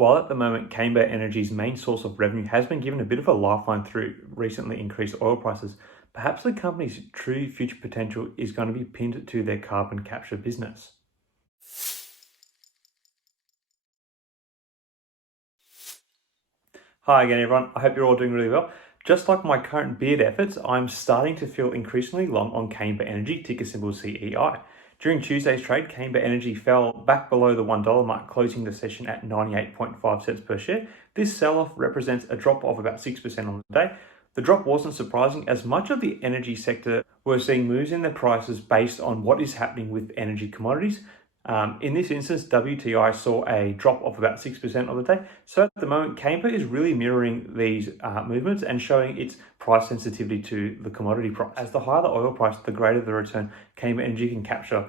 While at the moment Camber Energy's main source of revenue has been given a bit of a lifeline through recently increased oil prices, perhaps the company's true future potential is going to be pinned to their carbon capture business. Hi again everyone, I hope you're all doing really well. Just like my current beard efforts, I'm starting to feel increasingly long on Camber Energy, ticker symbol CEI. During Tuesday's trade, Camber Energy fell back below the $1 mark, closing the session at 98.5 cents per share. This sell-off represents a drop of about 6% on the day. The drop wasn't surprising, as much of the energy sector were seeing moves in their prices based on what is happening with energy commodities. In this instance, WTI saw a drop of about 6% on the day. So at the moment, Camber is really mirroring these movements and showing its price sensitivity to the commodity price. As the higher the oil price, the greater the return Camber Energy can capture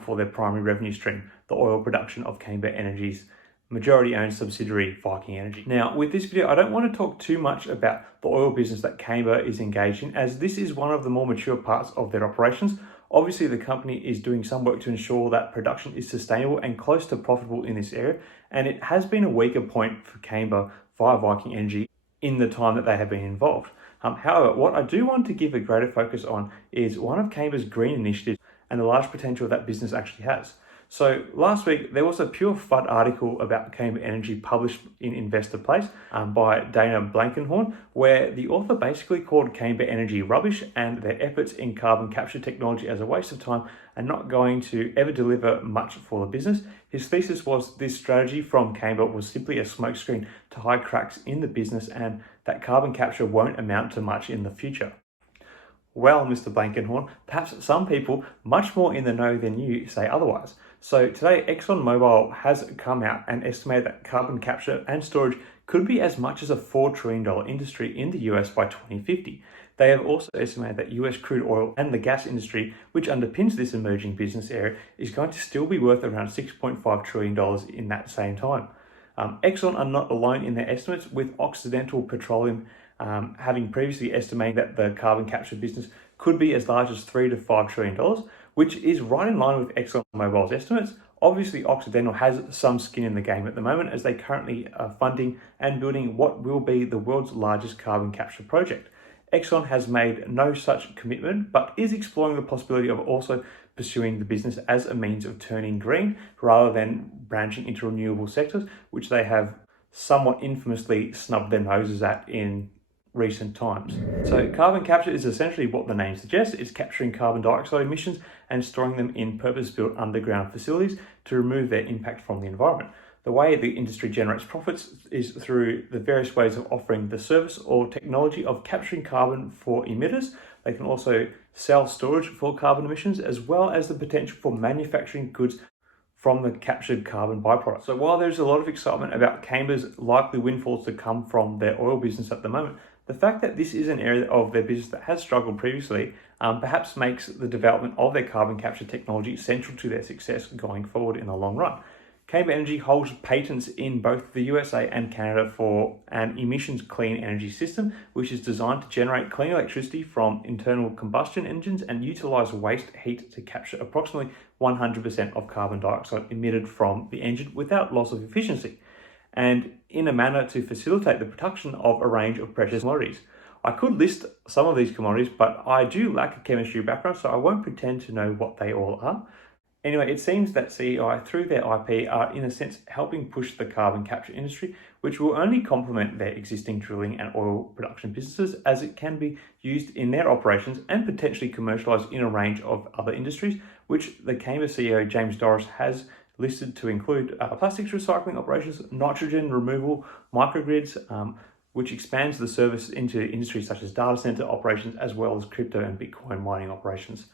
for their primary revenue stream, the oil production of Camber Energy's majority-owned subsidiary, Viking Energy. Now, with this video, I don't want to talk too much about the oil business that Camber is engaged in, as this is one of the more mature parts of their operations. Obviously, the company is doing some work to ensure that production is sustainable and close to profitable in this area, and it has been a weaker point for Camber via Viking Energy in the time that they have been involved. However, what I do want to give a greater focus on is one of Camber's green initiatives and the large potential that business actually has. So last week, there was a pure FUD article about Camber Energy published in Investor Place by Dana Blankenhorn, where the author basically called Camber Energy rubbish and their efforts in carbon capture technology as a waste of time and not going to ever deliver much for the business. His thesis was this strategy from Camber was simply a smokescreen to hide cracks in the business and that carbon capture won't amount to much in the future. Well, Mr. Blankenhorn, perhaps some people much more in the know than you say otherwise. So today, Exxon Mobile has come out and estimated that carbon capture and storage could be as much as a $4 trillion industry in the US by 2050. They have also estimated that US crude oil and the gas industry, which underpins this emerging business area, is going to still be worth around $6.5 trillion in that same time. Exxon are not alone in their estimates, with Occidental Petroleum having previously estimated that the carbon capture business could be as large as $3 to $5 trillion, which is right in line with Exxon Mobile's estimates. Obviously, Occidental has some skin in the game at the moment, as they currently are funding and building what will be the world's largest carbon capture project. Exxon has made no such commitment, but is exploring the possibility of also pursuing the business as a means of turning green rather than branching into renewable sectors, which they have somewhat infamously snubbed their noses at in recent times. So carbon capture is essentially what the name suggests. It's capturing carbon dioxide emissions and storing them in purpose-built underground facilities to remove their impact from the environment. The way the industry generates profits is through the various ways of offering the service or technology of capturing carbon for emitters. They can also sell storage for carbon emissions, as well as the potential for manufacturing goods from the captured carbon byproduct. So while there's a lot of excitement about Camber's likely windfalls to come from their oil business at the moment, the fact that this is an area of their business that has struggled previously perhaps makes the development of their carbon capture technology central to their success going forward in the long run. Camber Energy holds patents in both the USA and Canada for an emissions clean energy system, which is designed to generate clean electricity from internal combustion engines and utilize waste heat to capture approximately 100% of carbon dioxide emitted from the engine without loss of efficiency, and in a manner to facilitate the production of a range of precious commodities. I could list some of these commodities, but I do lack a chemistry background, so I won't pretend to know what they all are. Anyway, it seems that CEI, through their IP, are in a sense helping push the carbon capture industry, which will only complement their existing drilling and oil production businesses, as it can be used in their operations and potentially commercialized in a range of other industries, which the Camber CEO James Doris has listed to include plastics recycling operations, nitrogen removal, microgrids, which expands the service into industries such as data center operations, as well as crypto and Bitcoin mining operations.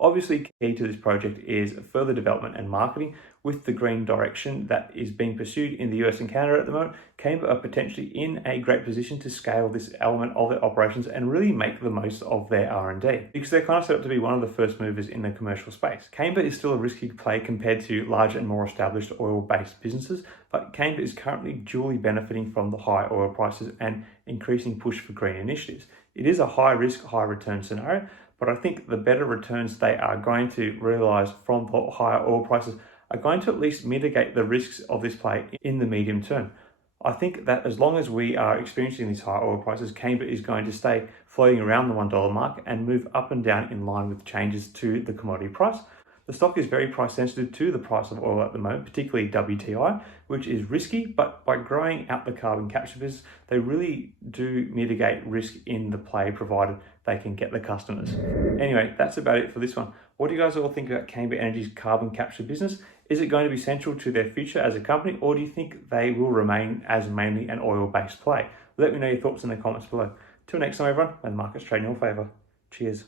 Obviously, key to this project is further development and marketing. With the green direction that is being pursued in the US and Canada at the moment, Camber are potentially in a great position to scale this element of their operations and really make the most of their R&D, because they're kind of set up to be one of the first movers in the commercial space. Camber is still a risky play compared to larger and more established oil-based businesses, but Camber is currently duly benefiting from the high oil prices and increasing push for green initiatives. It is a high risk, high return scenario, but I think the better returns they are going to realize from the higher oil prices are going to at least mitigate the risks of this play in the medium term. I think that as long as we are experiencing these high oil prices, Camber is going to stay floating around the $1 mark and move up and down in line with changes to the commodity price. The stock is very price sensitive to the price of oil at the moment, particularly WTI, which is risky, but by growing out the carbon capture business, they really do mitigate risk in the play, provided they can get the customers. Anyway, that's about it for this one. What do you guys all think about Camber Energy's carbon capture business? Is it going to be central to their future as a company, or do you think they will remain as mainly an oil-based play? Let me know your thoughts in the comments below. Till next time, everyone, may the markets trade in your favour. Cheers.